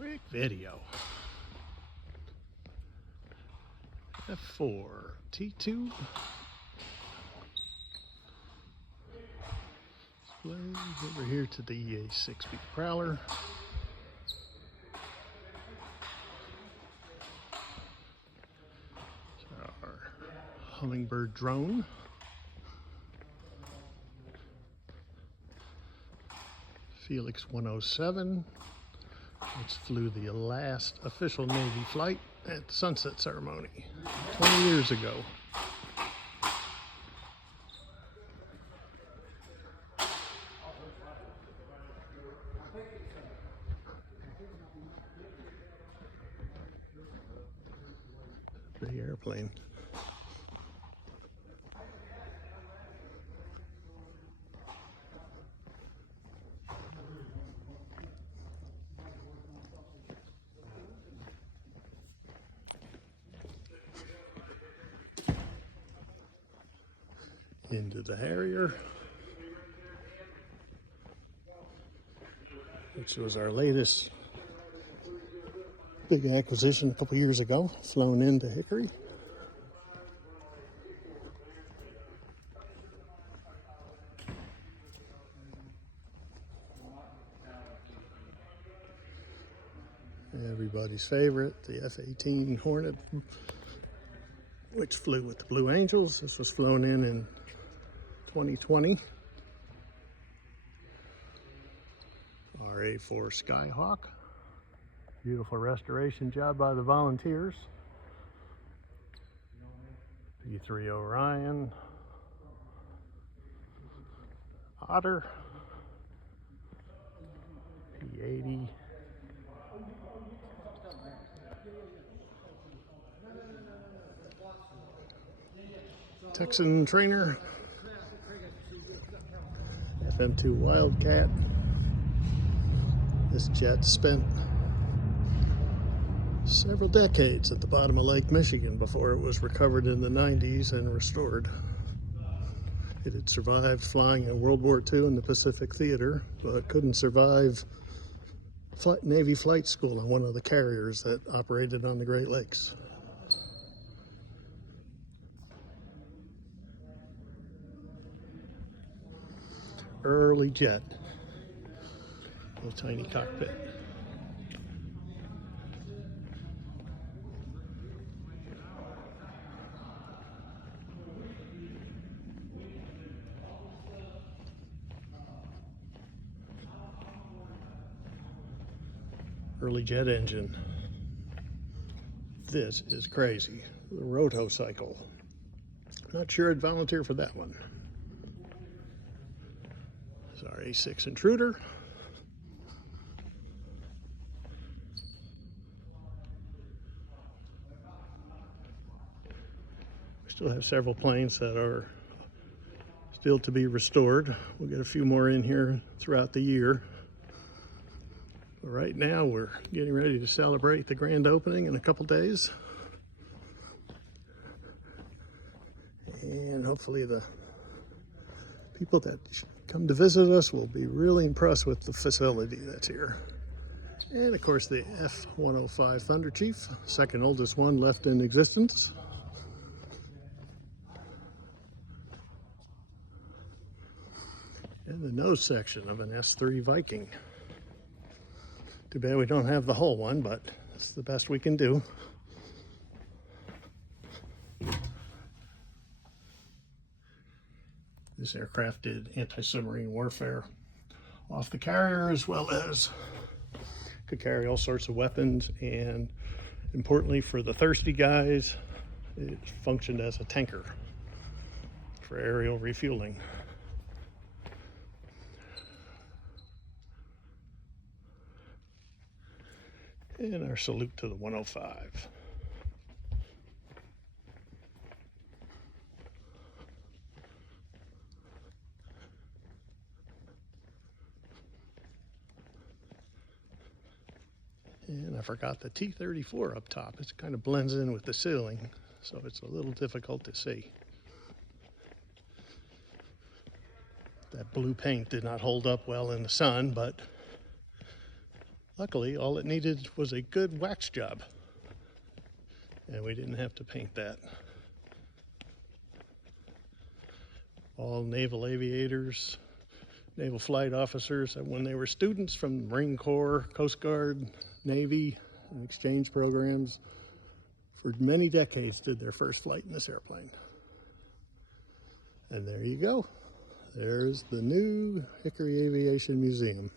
Quick video. F4 T2 displays over here to the EA 6-speed Prowler. Our Hummingbird drone. Felix 107, which flew the last official Navy flight at the sunset ceremony 20 years ago. Big airplane. Into the Harrier, which was our latest big acquisition a couple years ago, flown into Hickory. Everybody's favorite, the F-18 Hornet, which flew with the Blue Angels. This was flown in 2020. Our A4 Skyhawk. Beautiful restoration job by the volunteers. P3 Orion. Otter. P80. Texan Trainer. FM2 Wildcat. This jet spent several decades at the bottom of Lake Michigan before it was recovered in the 90s and restored. It had survived flying in World War II in the Pacific Theater, but couldn't survive Navy flight school on one of the carriers that operated on the Great Lakes. Early jet, little tiny cockpit. Early jet engine. This is crazy. The roto cycle. Not sure I'd volunteer for that one. This is our A6 Intruder. We still have several planes that are still to be restored. We'll get a few more in here throughout the year. But right now we're getting ready to celebrate the grand opening in a couple days. And hopefully the people that come to visit us will be really impressed with the facility that's here. And of course the F-105 Thunder Chief, second oldest one left in existence. And the nose section of an S3 Viking. Too bad we don't have the whole one, but it's the best we can do. This aircraft did anti-submarine warfare off the carrier, as well as could carry all sorts of weapons, and importantly for the thirsty guys, it functioned as a tanker for aerial refueling. And our salute to the 105. And I forgot the T-34 up top. It kind of blends in with the ceiling, so it's a little difficult to see. That blue paint did not hold up well in the sun, but Luckily, all it needed was a good wax job, and we didn't have to paint that. All naval aviators, naval flight officers, and when they were students from the Marine Corps, Coast Guard, Navy, and exchange programs, for many decades did their first flight in this airplane. And there you go. There's the new Hickory Aviation Museum.